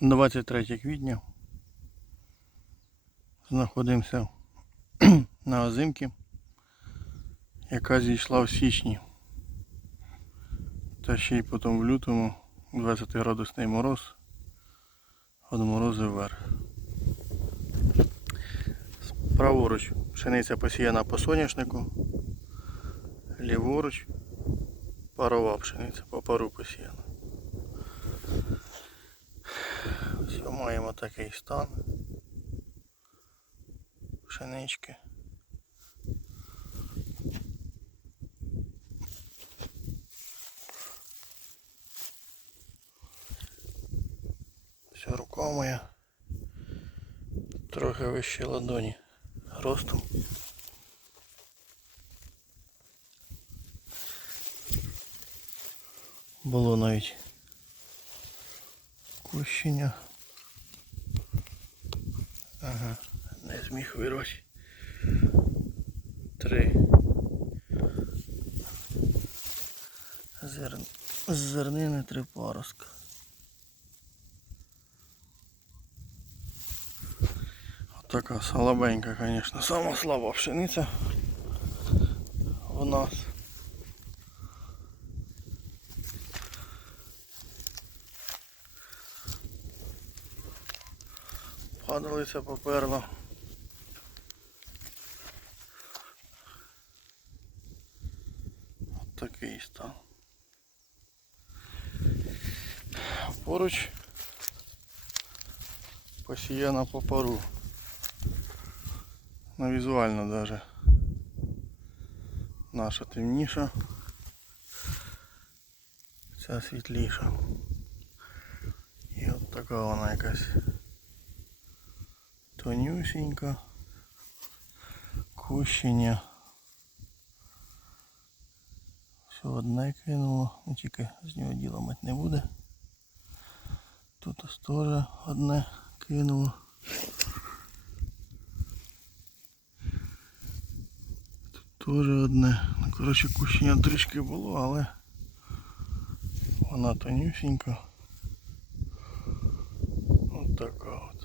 23 квітня. Знаходимося на озимці, яка зійшла в січні. Та ще й потім в лютому 20 градусний мороз. От морози вверх. Праворуч пшениця посіяна по соняшнику. Ліворуч парова пшениця по пару посіяна. Все, маємо такий стан. Пшенички. Вся рука моя трохи вище ладоні ростом. Було навіть кущення. Ага, не зміг вирвати. Три. Зер... З зернини три паростка. Така слабенька, конечно. Сама слаба пшениця у нас. Падалиця поперла. От такий стан. Поруч посіяна по пару. Ну, візуально даже. Наша темніша. Ця світліша. І от така вона якась тонюсінька. Кущення. Все одне кинуло, ну тільки з нього діла мать не буде. Тут ось теж одне кинуло. Теж одне. Ну, коротше, кущення трішки було, але вона тонюсінька. От така от.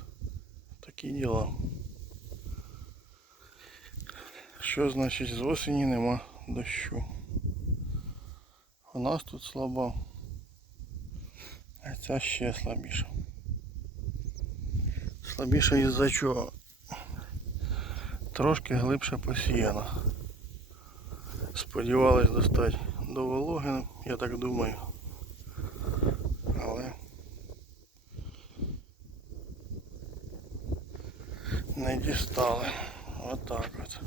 Такі діла. Що значить з осені нема дощу? У нас тут слабо, а ця ще слабіша. Слабіша із-за чого? Трошки глибше посіяна. Сподівались достати до вологи, я так думаю. Але не дістали. Отак от.